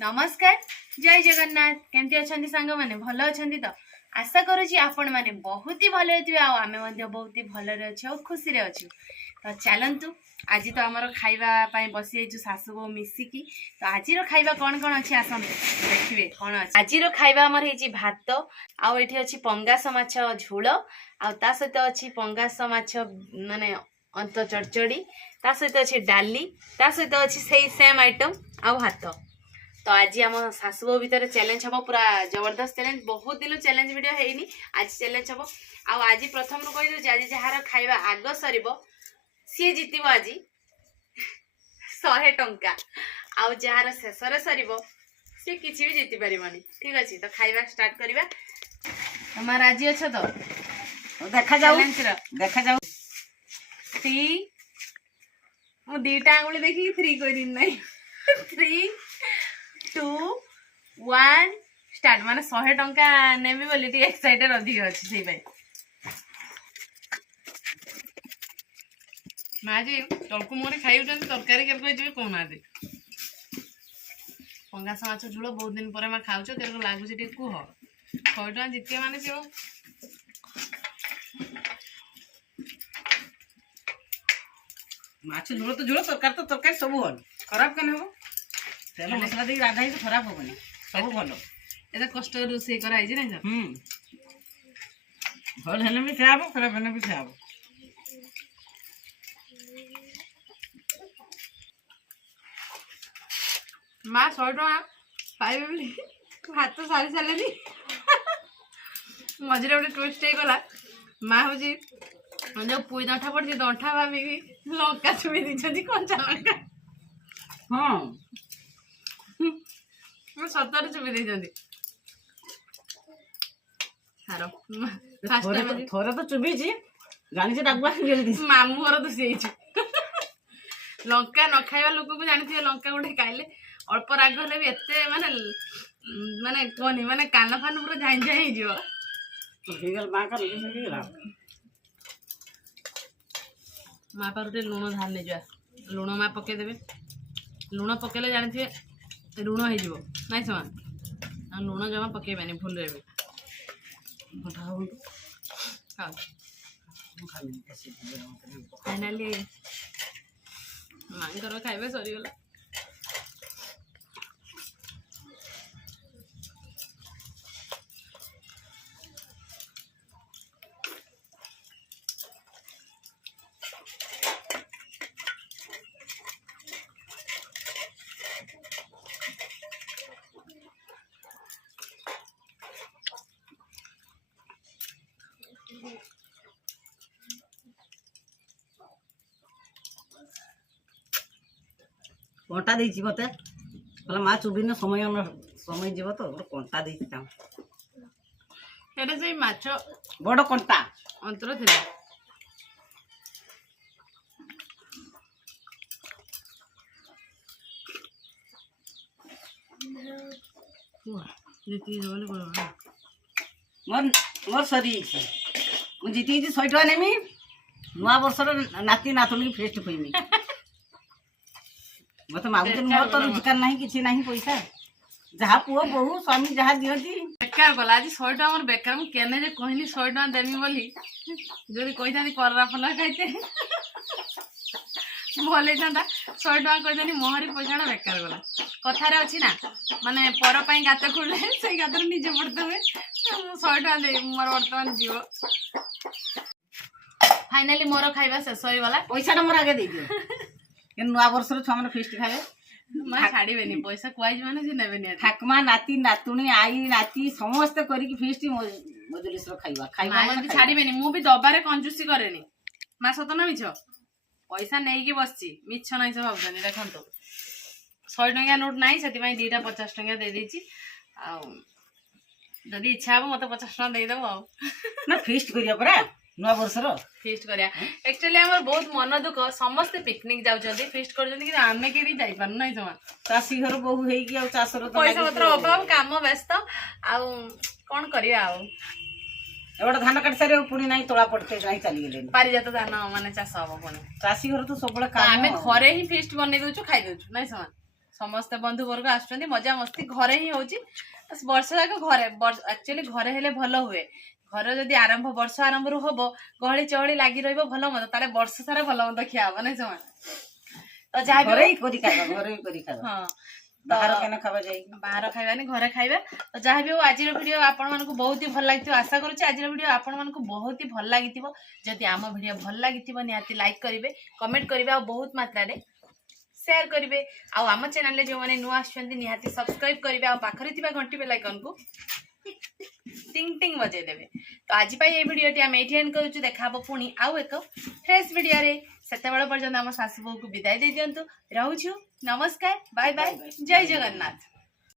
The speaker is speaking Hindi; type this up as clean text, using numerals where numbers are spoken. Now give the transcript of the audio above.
नमस्कार जय जगन्नाथ केमती अच्छा सांग मैंने भल अच्छा तो आशा करुँच आपण मैंने बहुत ही भले थे आम बहुत ही भलरे अच्छे और खुशी रे अच्छे तो चलतु आज तो आमर खाइबा बसी जाइए सासू बो मिसिकी तो आज खाइबा कौन कौन अच्छे आसते देखिए कौन अच्छे आज खाइबा आमर है भात आउ ये अच्छी पंगास माछ झोल आ सहित अच्छी पंगास माछ माने अंत चढ़चड़ी ता सहित अच्छे डाली ता सहित अच्छी से सेम आइटम आउ भात तो आज आम सासुबो भितर चैलेंज हम पूरा जबरदस्त चैलेंज बहुत दिन चैलेंज वीडियो है आज चैलेंज हम आज प्रथम कही दूसरी आज जार खाइबा आग सर सी जीत आज 100 टंका आउ जार शेष सर सी किसी भी जीति पारबनी ठीक अच्छे तो खाइबा स्टार्ट करवा तुम राजी अच्छा तो देखा जाऊ 3 मु दीटा आंगुली देखी 3 कोई दिन नहीं 3 2 1 स्टार्ट माने 100 टंका नेमी बोली टी एक्साइटेड अधिक अछि सेई भाई माजी तलकु मोरे खाइउ जन तरकारी केर कोइ दिबे कोना दे पंगास माछ झुलो बहुत दिन पर मा खाउछो केर लागु जे टी कुह 100 टंका जिते माने सिओ माछ झोल तो झोल तरकारी सब भल खराब कने हो तेल मसला दे राधा ही तो खराब होबनी सब भल एता कष्ट रोसे करा आइजे नै भल हेले भी खाबो खराब हेले भी खाबो माँ 100 टका पाइबे बोली हाथ तो सारी सारे मझे गोटे ट्विस्ट हो गला माँ हूँ जो पुई दंठा पड़ी दंठा भाभी लंका छुई दी कंचा लंका हाँ सतर चुपी दी थोड़े तो चुभी जानी से डाकुआ मामू घर दुसी लंका न खाइबा लोक को जानी लंका गोटे खाइले अल्प राग हेले भी एते माने माने कोनी माने कान फान पूरा झाई झाई जीव माँ पर लुण धार नहीं जा लुण माँ पकईदे लुण पकेले जानी थे लुण हो नाई समान लुण जमा पकेबानी भूल भी फाइनाली माँ खाइबा सरीगला कंटा देछि मते कहला माछ उबिन समय जीव तो कंटा देछि ता एटा से माछ बड़ कंटा अंतर थिला जीती जोले कोन मोर मोर सरी मु जीती 100 टका नेमी नुआ वर्षर नाती नातुनी फेस्ट पइमी मत मागुते मोर तो रोजगार नहीं किछि नहीं पैसा जहाँ पुओ बहु स्वामी जहाँ दियती बेकार गला आज 100 टका मोर बेकार मु केने जे कहनी 100 टका देमी बोली जोरी कहितानी कररा फला खाइते भले थांदा 100 टका कहितानी मोहरी पैसाटा बेकार गला कथारे अछि ना माने पर पई गात खुले से गातर निजे पड़ते हुए 100 टका दे मोर वर्तमान जीव फाइनली मोर खाइबा शेष होई गला पैसाटा मोर आगे दे दियो के नुआ वर्ष रो छुआ माने फेस्ट खाबे मां छाड़ीबेनी पैसा कुआई माने जे नेबेनी ठाकमा नाती नातुणी आई नाती समस्त करी की फेस्ट मजलिस रो खाइबा मां छाड़ीबेनी मु भी दबारे कंजूसी करेनी मां सत ना मिछ पैसा नै की बसची मिछ नै से भाबजनी देखंतो 100 टका नोट नाही सेति पई दीटा 50 टका दे देची आ जदी इच्छा हो मते 50 टका दे देबो ना फेस्ट करिया परा नुआ वर्ष रो फेस्ट करिया एक्चुअली हमर बहुत मन दुख समस्त पिकनिक जाउ जदी फेस्ट कर जदी कि आमे के भी जाई पान नै जमा चासी घर बहु हेई कि आ चासर तो पैसा पत्र अभाव काम व्यस्त आ कोन करिया आ एवढा धान काट सारे पुणी नाही तोळा पडते नाही चाली गेले पारिजात धान माने चाष हबो पुणी चासी घर तो सबळे काम आमे घरे ही फेस्ट बनै दोछु खाइ दोछु नै समान ସମସ୍ତେ ବନ୍ଧୁ ବର୍ଗ ଆସୁଛନ୍ତି ମଜା ମସ୍ତି ଘରେ ହିଁ ହଉଛି ବର୍ଷ ଯାକ ଘରେ ଆକ୍ଚୁଆଲି ଘରେ ହେଲେ ଭଲ ହୁଏ ଘର ଯଦି ବର୍ଷ ଆରମ୍ଭରୁ ହବ ଗହଳି ଚହଳି ଲାଗି ରହିବ ଭଲ ମନ୍ଦ ତାହେଲେ ବର୍ଷ ସାରା ଭଲ ମନ୍ଦ ଖିଆ ହବ ନାଇଁ ସେମାନେ ତ ଯାହା ଘରେ ହିଁ କରି ଖାଇବା ଘରେ ହିଁ କରି ଖାଇବା ହଁ ବାହାର କେନ ଖାଇବା ଯାଇକି ବାହାର ଖାଇବାନି ଘରେ ଖାଇବା ତ ଯାହା ବି ହଉ ଆଜିର ଭିଡିଓ ଆପଣମାନଙ୍କୁ ବହୁତ ହି ଭଲ ଲାଗିଥିବ ଆଶା କରୁଛି ଆଜିର ଭିଡିଓ ଆପଣମାନଙ୍କୁ ବହୁତ ହି ଭଲ ଲାଗିଥିବ ଯଦି ଆମ ଭିଡିଓ ଭଲ ଲାଗିଥିବ ନିହାତି ଲାଇକ୍ କରିବେ କମେଣ୍ଟ କରିବେ ଆଉ ବହୁତ ମାତ୍ରାରେ ସେୟାର କରିବେ ଆଉ ଆମ ଚ୍ୟାନେଲରେ ଯେଉଁମାନେ ନୂଆ ଆସୁଛନ୍ତି ନିହାତି ସବସ୍କ୍ରାଇବ କରିବେ ଆଉ ପାଖରେ ଥିବା ଘଣ୍ଟି ବେଲ୍ ଆଇକନକୁ टिंग टिंग बजे देवे तो आज ये भिडियोटी आम ये एंड करूँ देखा पुणी आउ एक फ्रेश भिडियो सेते पर्यंत आम सासू बो को विदाय दे दिंतु रहूछु नमस्कार बाय बाय जय जगन्नाथ।